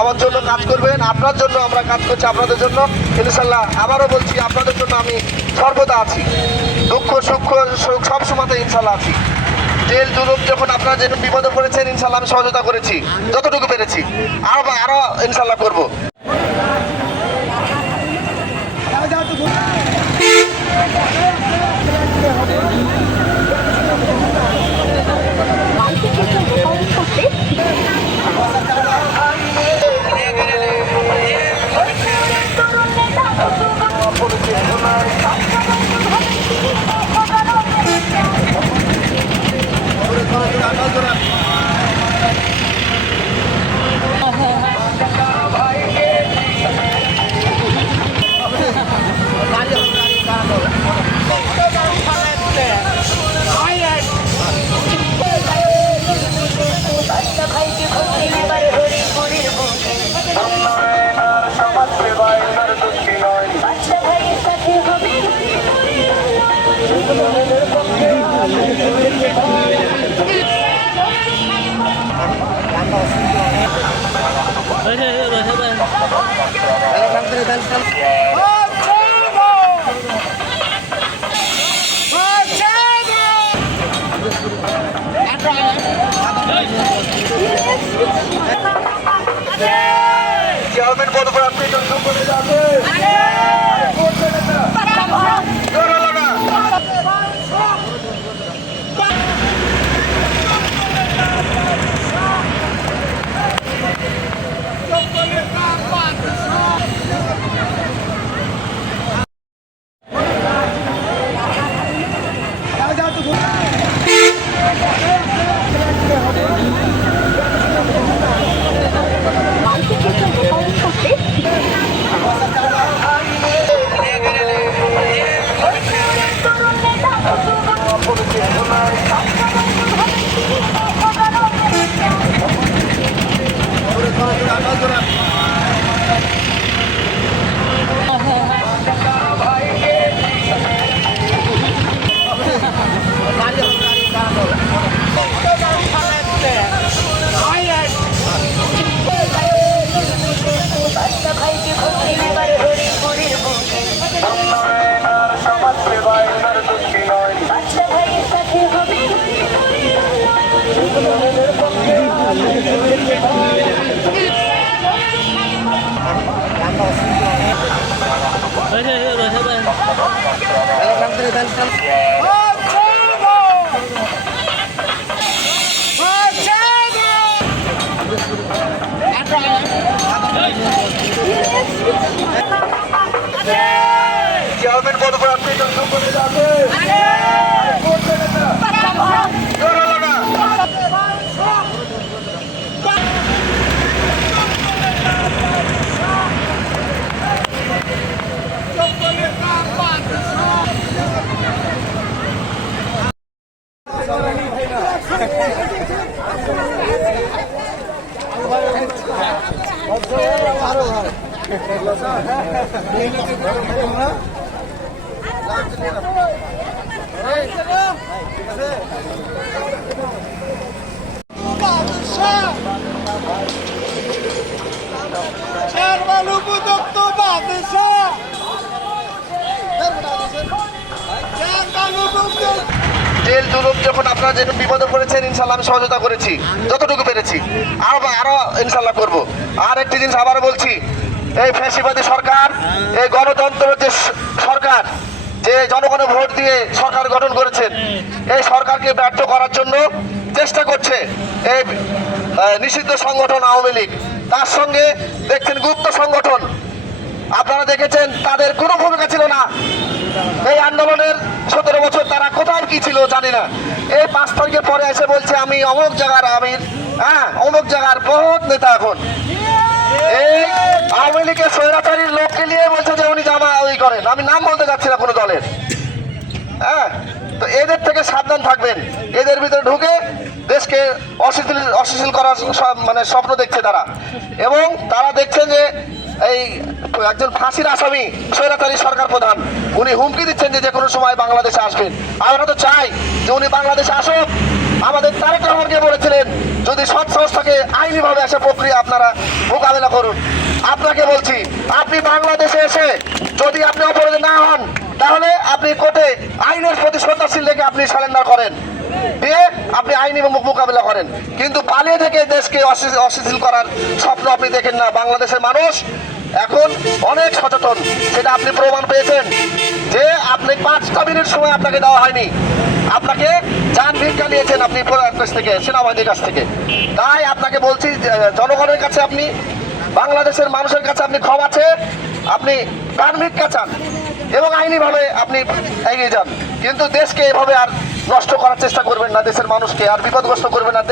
আমার জন্য কাজ করবেন, আপনার জন্য আমরা কাজ করছি, আপনাদের জন্য ইনশাল্লাহ। আবারও বলছি, আপনাদের জন্য আমি সর্বদা আছি, দুঃখ সুখ সব সময়তে ইনশাল্লাহ আছি। জেল জুলুম যখন আপনারা যেরকম বিপদে পড়েছেন, ইনশাল্লাহ আমি সহযোগিতা করেছি যতটুকু পেরেছি, আরো ইনশাল্লাহ করবো। চেয়ারম্যান পদপ্রার্থী করে যাবে। চেয়ারম্যান পদপ্রার্থী করে যাবে। জেল জুলুম যখন আপনারা যেরকম বিপদে পড়েছেন, ইনশাল্লাহ আমি সহযোগিতা করেছি যতটুকু পেরেছি, আরো ইনশাল্লাহ করবো। আর একটি জিনিস আবার বলছি, এই ফ্যাসিবাদী সরকার, এই গণতন্ত্র যে সরকার, যে জনগণের ভোট দিয়ে সরকার গঠন করেছেন, এই সরকারকে ব্যর্থ করার জন্য চেষ্টা করছে এই নিষিদ্ধ সংগঠন আওয়ামী লীগ। তার সঙ্গে দেখছেন গুপ্ত সংগঠন, আপনারা দেখেছেন তাদের কোনো ভূমিকা ছিল না এই আন্দোলনের। 17 বছর তারা কোথায় কি ছিল জানি না। এই 5 তারিখের পরে এসে বলছে আমি অমুক জায়গার আমির, অমুক জায়গার বহুত নেতা। এখন এই আওয়ামী লীগের স্বৈরাচারীর লোককে নিয়ে বলছে যে উনি জামা ওই করেন। আমি নাম বলতে যাচ্ছি না কোনো দলের। তো এদের থেকে সাবধান থাকবেন। এদের ভিতরে ঢুকে দেশকে অস্থিতিশীল করার মানে স্বপ্ন দেখছে তারা, এবং তারা দেখছেন যে এই একজন ফাঁসির আসামি স্বৈরাচারী সরকার প্রধান, উনি হুমকি দিচ্ছেন যে যে কোনো সময় বাংলাদেশে আসবেন। আমরা তো চাই যে উনি বাংলাদেশে আসুক, আমাদের তারেক রহমানকে বলেছিলেন যদি সৎ সংস্থাকে আইনিভাবে এসে প্রক্রিয়া আপনারা মোকাবেলা করুন। আপনাকে বলছি, আপনি বাংলাদেশে এসে যদি আপনি অপরাধী না হন, তাহলে আপনি কোর্টে আইনের প্রতি শ্রদ্ধাশীল রেখে আপনি সারেন্ডার করেন, দিয়ে আপনি আইনি মোকাবেলা করেন। কিন্তু পালিয়ে থেকে দেশকে অস্থিতিশীল করার স্বপ্ন আপনি দেখেন না। বাংলাদেশের মানুষ এখন অনেক সচেতন, সেটা আপনি প্রমাণ পেয়েছেন যে আপনি 5টা মিনিট সময় আপনাকে দেওয়া হয়নি, আপনাকে যান ভিক্ষা নিয়েছেন আপনি কাছ থেকে, সেনাবাহিনীর কাছ থেকে। তাই আপনাকে বলছি, জনগণের কাছে আপনি, বাংলাদেশের মানুষের কাছে আপনি ক্ষমা চেয়ে আপনি প্রাণ ভিক্ষা চান এবং আইনিভাবে আপনি এগিয়ে যান। কিন্তু দেশকে এভাবে আর নষ্ট করার চেষ্টা করবেন না, দেশের মানুষকে আর বিপদগ্রস্ত করবেন না।